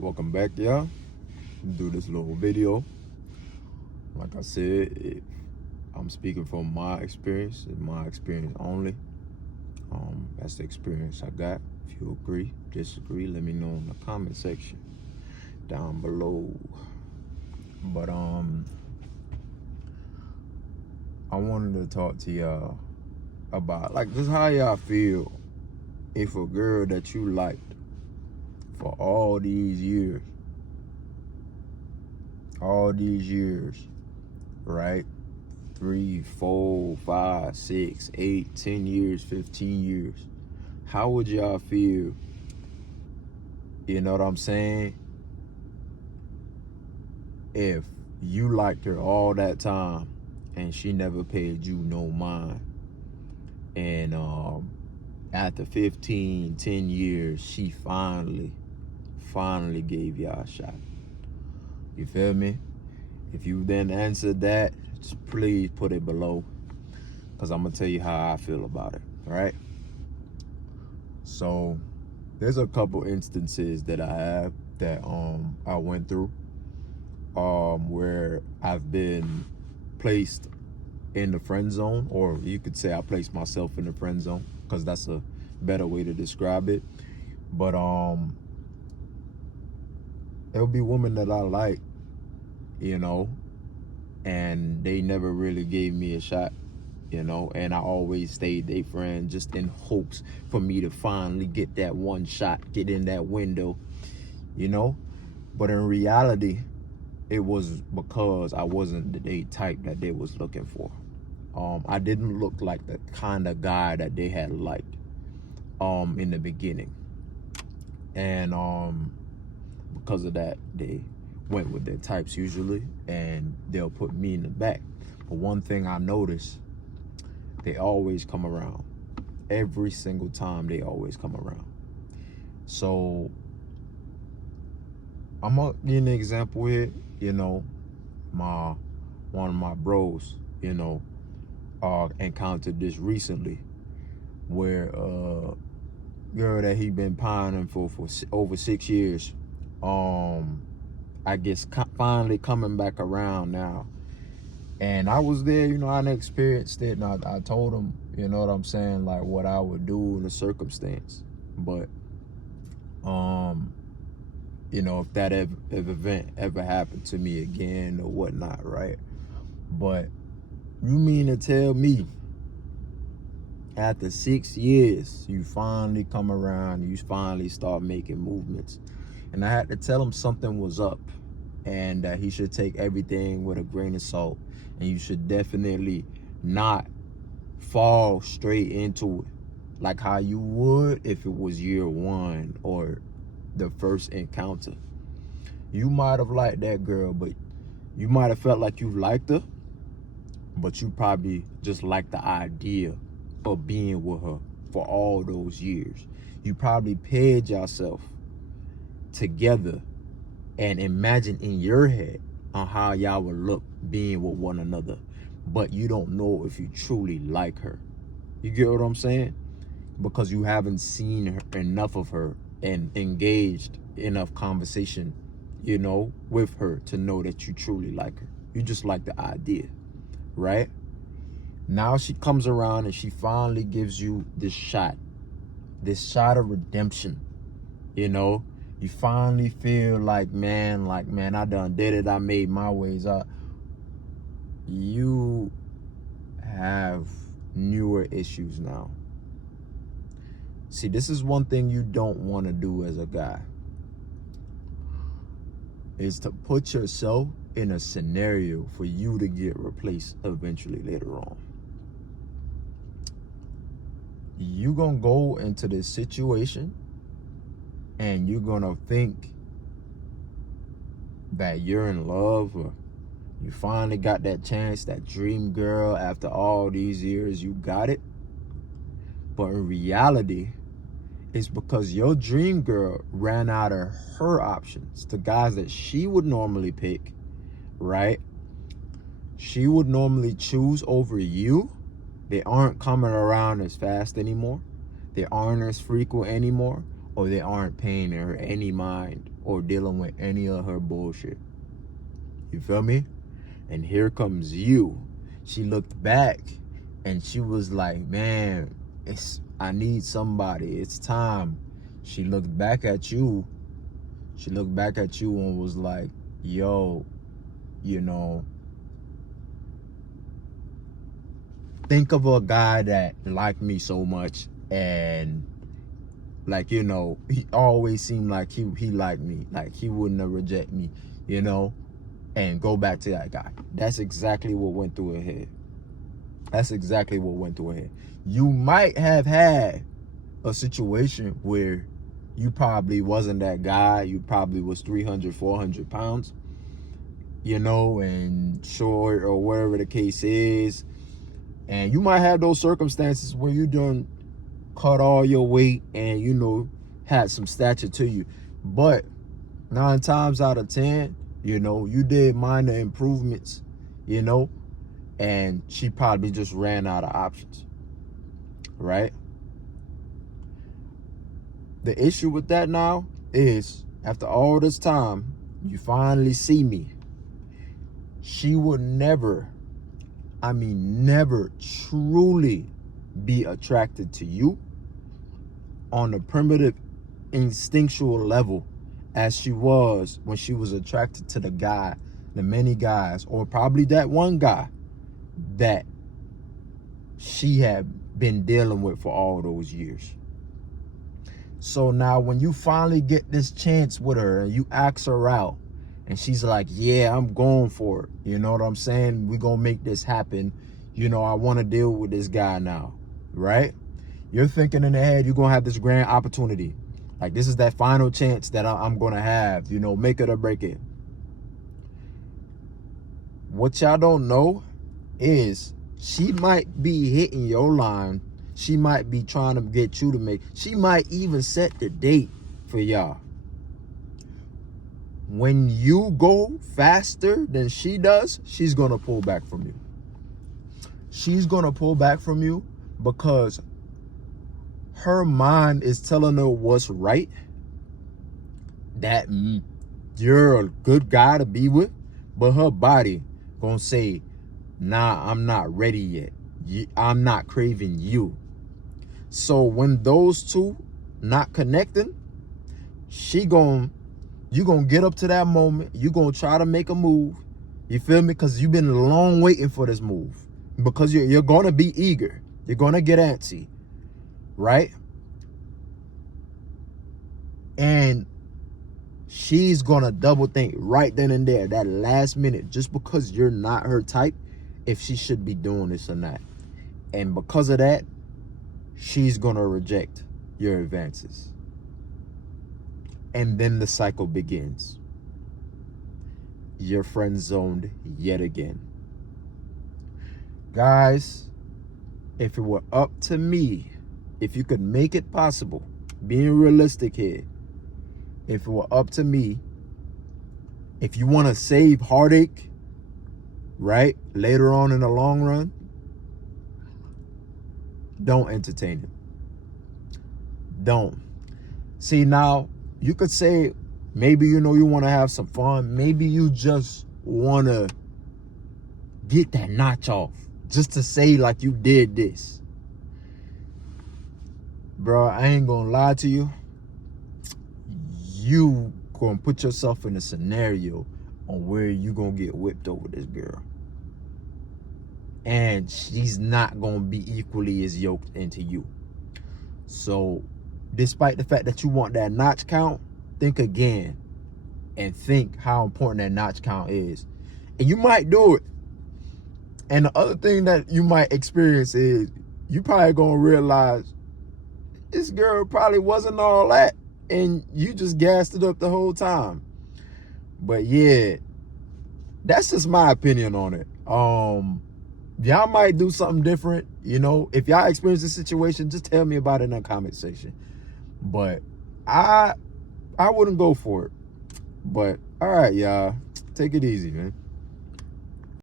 Welcome back, y'all. Do this little video. Like I said, I'm speaking from my experience and my experience only. That's the experience I got. If you agree, disagree, let me know in the comment section down below. But I wanted to talk to y'all about like just how y'all feel if a girl that you liked for all these years, right? 3, 4, 5, 6, 8, 10 years, 15 years. How would y'all feel? You know what I'm saying? If you liked her all that time and she never paid you no mind. And after 15, 10 years, she finally gave y'all a shot. You feel me? If you then answered that, just please put it below, because I'm gonna tell you how I feel about it. All right? So there's a couple instances that I have that I went through where I've been placed in the friend zone, or you could say I placed myself in the friend zone, because that's a better way to describe it. But there'll be women that I like, you know, and they never really gave me a shot, you know, and I always stayed their friend just in hopes for me to finally get that one shot, get in that window, you know. But in reality, it was because I wasn't the date type that they was looking for. I didn't look like the kind of guy that they had liked in the beginning, and because of that, they went with their types usually, and they'll put me in the back. But one thing I noticed, they always come around. Every single time, they always come around. So I'm gonna give an example here. You know, one of my bros, you know, encountered this recently, where girl that he been pining for over 6 years, I guess finally coming back around now. And I was there, you know, I experienced it, and I told him, you know what I'm saying, like what I would do in the circumstance. But you know, if that event ever happened to me again or whatnot, right? But you mean to tell me after 6 years, you finally come around, you finally start making movements? And I had to tell him something was up, and that he should take everything with a grain of salt, and you should definitely not fall straight into it like how you would if it was year one or the first encounter. You might have liked that girl, but you might have felt like you liked her, but you probably just liked the idea of being with her for all those years. You probably paired yourself together and imagine in your head on how y'all would look being with one another, but you don't know if you truly like her. You get what I'm saying? Because you haven't seen her, enough of her, and engaged enough conversation, you know, with her to know that you truly like her. You just like the idea, right? Now she comes around and she finally gives you this shot of redemption, you know. You finally feel like, man, I done did it. I made my ways up. You have newer issues now. See, this is one thing you don't want to do as a guy, is to put yourself in a scenario for you to get replaced eventually later on. You gonna go into this situation and you're gonna think that you're in love, or you finally got that chance, that dream girl. After all these years, you got it. But in reality, it's because your dream girl ran out of her options, the guys that she would normally pick, right? She would normally choose over you. They aren't coming around as fast anymore. They aren't as frequent anymore. or they aren't paying her any mind or dealing with any of her bullshit. You feel me? And here comes you. She looked back and she was like, man, I need somebody. It's time. She looked back at you. She looked back at you and was like, yo, you know, think of a guy that liked me so much, and like, you know, he always seemed like he liked me, like he wouldn't have reject me, you know, and go back to that guy. That's exactly what went through her head. That's exactly what went through her head. You might have had a situation where you probably wasn't that guy. You probably was 300, 400 pounds, you know, and short or whatever the case is. And you might have those circumstances where you done cut all your weight and, you know, had some stature to you. But 9 times out of 10, you know, you did minor improvements, you know, and she probably just ran out of options, right? The issue with that now is, after all this time, you finally see me. She would never, I mean, never truly be attracted to you on a primitive, instinctual level as she was when she was attracted to the guy, the many guys, or probably that one guy that she had been dealing with for all those years. So now when you finally get this chance with her and you ask her out and she's like, yeah, I'm going for it, you know what I'm saying? We're going to make this happen. You know, I want to deal with this guy now, right? You're thinking in the head, you're going to have this grand opportunity. Like, this is that final chance that I'm going to have, you know, make it or break it. What y'all don't know is she might be hitting your line. She might be trying to get you to make. She might even set the date for y'all. When you go faster than she does, she's going to pull back from you. She's going to pull back from you because her mind is telling her what's right, that you're a good guy to be with, but her body gonna say, nah, I'm not ready yet. I'm not craving you. So when those two not connecting, you gonna get up to that moment. You gonna try to make a move. You feel me? Because you've been long waiting for this move. Because you're gonna be eager. You're gonna get antsy. Right? And she's gonna double think right then and there, that last minute, just because you're not her type, if she should be doing this or not. And because of that, she's gonna reject your advances. And then the cycle begins. You're friend zoned yet again. Guys, if it were up to me, if you could make it possible, being realistic here, if it were up to me, if you want to save heartache, right, later on in the long run, don't entertain it. Don't. See, now, you could say, maybe, you know, you want to have some fun. Maybe you just want to get that notch off, just to say like you did this. Bro, I ain't gonna lie to you. You gonna put yourself in a scenario on where you gonna get whipped over this girl. And she's not gonna be equally as yoked into you. So, despite the fact that you want that notch count, think again and think how important that notch count is. And you might do it. And the other thing that you might experience is you probably gonna realize this girl probably wasn't all that, and you just gassed it up the whole time. But yeah, that's just my opinion on it. Y'all might do something different, you know. If y'all experience this situation, just tell me about it in the comment section. But I wouldn't go for it. But all right, y'all, take it easy, man.